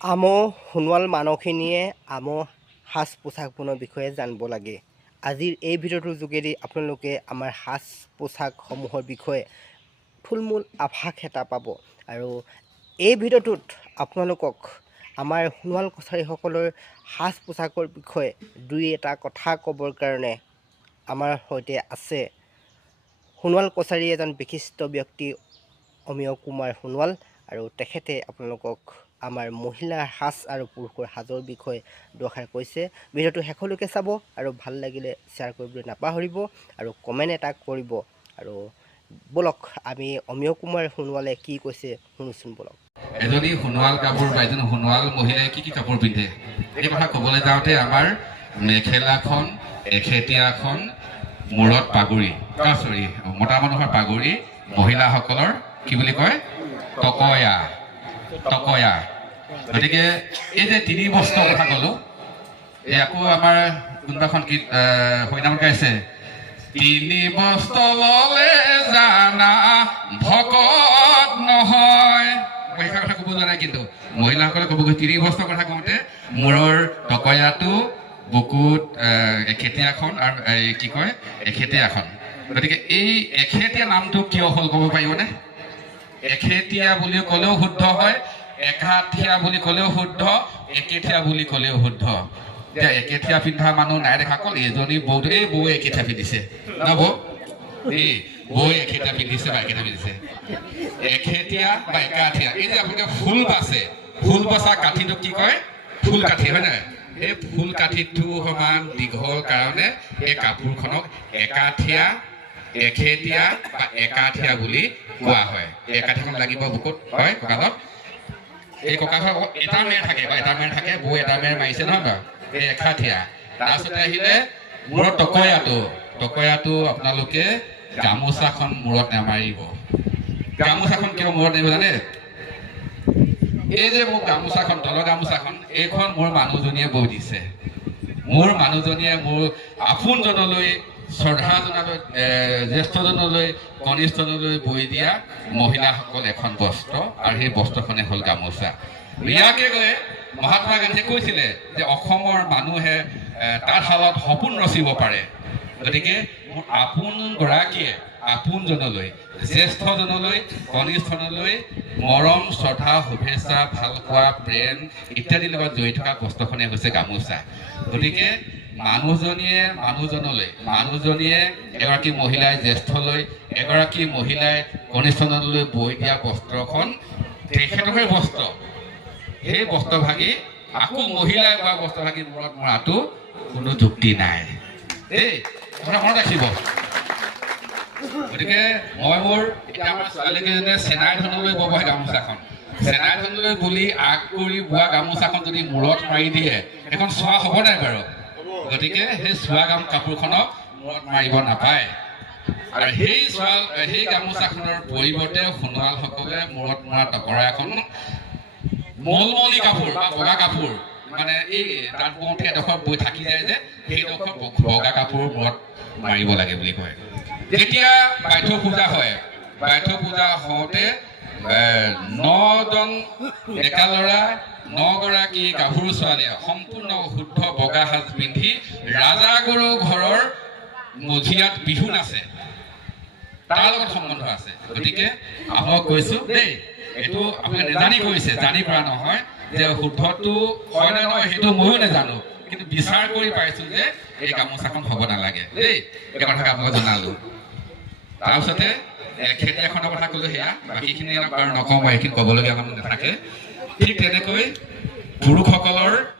আমো সোণোৱাল মানুহখিনিয়ে আমো সাজ পোছাকবোৰৰ বিষয়ে জানিব লাগে। আজিৰ এই ভিডিঅ'টোৰ যোগেদি আপোনালোকে আমাৰ সাজ পোছাকসমূহৰ বিষয়ে থুলমূল আভাস এটা পাব। আৰু এই ভিডিঅ'টোত আপোনালোকক আমাৰ সোণোৱাল কছাৰীসকলৰ সাজ পোছাকৰ বিষয়ে দুই এটা কথা ক'বৰ কাৰণে আমাৰ সৈতে আছে সোণোৱাল কছাৰী এজন বিশিষ্ট ব্যক্তি অমিয় কুমাৰ সোণোৱাল, আৰু তেখেতে আপোনালোকক আমাৰ মহিলাৰ সাজ আৰু পুৰুষৰ সাজৰ বিষয়ে দুআষাৰ কৈছে। ভিডিঅ'টো শেষলৈকে চাব আৰু ভাল লাগিলে শ্বেয়াৰ কৰিবলৈ নাপাহৰিব আৰু কমেণ্ট এটা কৰিব। আৰু বলক আমি অমিয় কুমাৰ সোণোৱালে কি কৈছে শুনোচোন বলক। এজনী সোণোৱাল কাপোৰ বা এজনী সোণোৱাল মহিলাই কি কাপোৰ পিন্ধে এই কথা ক'বলৈ যাওঁতে আমাৰ মেখেলাখন, এখেতীয়াখন, মূৰত পাগুৰি, মতা মানুহৰ পাগুৰি, মহিলাসকলৰ কি বুলি কয় টকয়া। গতিকে এই যে তিনি বস্ত্ৰৰ কথা ক'লো, এই আকৌ আমাৰ কোনোবাখন গীত হৰিনাম গাইছে, তিনি বস্ত্ৰ ল'লে জানা ভকত নহয়। সেইষাৰ কথা ক'ব যোৱা নাই, কিন্তু মহিলাসকলে ক'ব গৈ তিনি বস্ত্ৰৰ কথা কওঁতে মূৰৰ টকয়াটো, বুকুত এখেতীয়াখন আৰু কি কয় এখেতীয়াখন। গতিকে এই এখেতীয়া নামটো কিয় হ'ল ক'ব পাৰিবনে? এখেতীয়া বুলি ক'লেও শুদ্ধ হয়, একাঠীয়া বুলি ক'লেও শুদ্ধ, একেঠীয়া বুলি ক'লেও শুদ্ধ। এতিয়া একেঠীয়া পিন্ধা মানুহ নাই দেখা, অকল এজনী বৌটো, এই বৌ একেঠীয়া পিন্ধিছে ন, এই বৌ একেঠীয়া পিন্ধিছে বা একেঠীয়া পিন্ধিছে। এখেতীয়া বা একাঠীয়া, এই যে আপোনালোকে ফুল বাচে, ফুল বচা কাঠিটো কি কয় ফুল কাঠি, হয় নহয়? এই ফুল কাঠিটো সমান দীঘল কাৰণে এই কাপোৰখনক একাঠীয়া, এখেতীয়া বা একাঠীয়া বুলি কোৱা হয়। একাঠীয়াখন লাগিব বুকুত, হয় কঁকালত। এই কঁকালৰ এটা মেৰ থাকে বা এটা মেৰ থাকে, বৌ এটা মেৰ মাৰিছে নহয় বাৰু, এই একাঠীয়া। তাৰপিছতে আহিলে মূৰত টকয়াটো আপোনালোকে গামোচাখন মূৰত নামাৰিব। গামোচাখন কিয় মূৰত নাৰিব জানে? এই যে মোৰ গামোচাখন, তলৰ গামোচাখন, এইখন মোৰ মানুহজনীয়ে বৈ দিছে। মোৰ মানুহজনীয়ে মোৰ আপোনজনলৈ, শ্ৰদ্ধাজনলৈ, জ্যেষ্ঠজনলৈ, কনিষ্ঠজনলৈ বৈ দিয়া মহিলাসকল এখন বস্ত্ৰ, আৰু সেই বস্ত্ৰখনে হ'ল গামোচা। ইয়াকে গৈ মহাত্মা গান্ধীয়ে কৈছিলে যে অসমৰ মানুহে তাঁতশালত সপোন ৰচিব পাৰে। গতিকে মোৰ আপোন গৰাকীয়ে আপোনজনলৈ, জ্যেষ্ঠজনলৈ, কনিষ্ঠজনলৈ মৰম, শ্ৰদ্ধা, শুভেচ্ছা, ভালপোৱা, প্ৰেম ইত্যাদিৰ লগত জড়িত থকা বস্ত্ৰখনেই হৈছে গামোচা। গতিকে মানুহজনীয়ে মানুহজনলৈ, মানুহজনীয়ে এগৰাকী মহিলাই জ্যেষ্ঠলৈ, এগৰাকী মহিলাই কনিষ্ঠজনলৈ বৈ দিয়া বস্ত্ৰখন তেখেতৰে বস্ত্ৰ। সেই বস্ত্ৰ ভাগি আকৌ মহিলাই বোৱা বস্ত্ৰ ভাগি মূৰত মৰাটো কোনো যুক্তি নাই, দেই কথা মনত ৰাখিব। গতিকে মই মোৰ এতিয়া আমাৰ ছোৱালীকেইজনীয়ে চেনাই ধনলৈ বব গামোচাখন, চেনাই ধনলৈ বুলি আগ কৰি বোৱা গামোচাখন যদি মূৰত মাৰি দিয়ে সেইখন চোৱা হ'ব নাই বাৰু? গতিকে সেই চোৱা কাপোৰখনক মূৰত মাৰিব নাপায়। আৰু সেই গামোচাখনৰ পৰিৱৰ্তে সোণোৱালসকলে মূৰত মৰা টকৰা এখন মলমলি কাপোৰ বা বগা কাপোৰ, মানে এই তাত বওঁতে এডোখৰ বৈ থাকি যায় যে, সেইডোখৰ বগা কাপোৰ মূৰত মাৰিব লাগে বুলি কয়। যেতিয়া বাধ্য পূজা হয়, বাধ্য পূজা হওঁতে 9জন ডেকা ল'ৰা, 9গৰাকী গাভৰু ছোৱালীয়ে সম্পূৰ্ণ শুদ্ধ বগা সাজ পিন্ধি ৰাজাগুৰু ঘৰৰ মজিয়াত বিহু নাচে, তাৰ লগত সম্বন্ধ আছে। গতিকে আপোনাক কৈছো দেই, এইটো আপোনালোকে নেজানি কৰিছে, জানি কৰা নহয়। যে শুদ্ধটো হয় নে নহয় সেইটো ময়ো নাজানো, কিন্তু বিচাৰ কৰি পাইছো যে এই গামোচাখন হ'ব নালাগে দেই, এই কথাকে আপোনালোকে জনালো। তাৰপিছতে এখেতীয়াখনৰ কথা ক'লো, সেয়া বাকীখিনি বাৰু নকওঁ, সেইখিনি ক'বলগীয়া মানুহ নাথাকে। ঠিক তেনেকৈ পুৰুষসকলৰ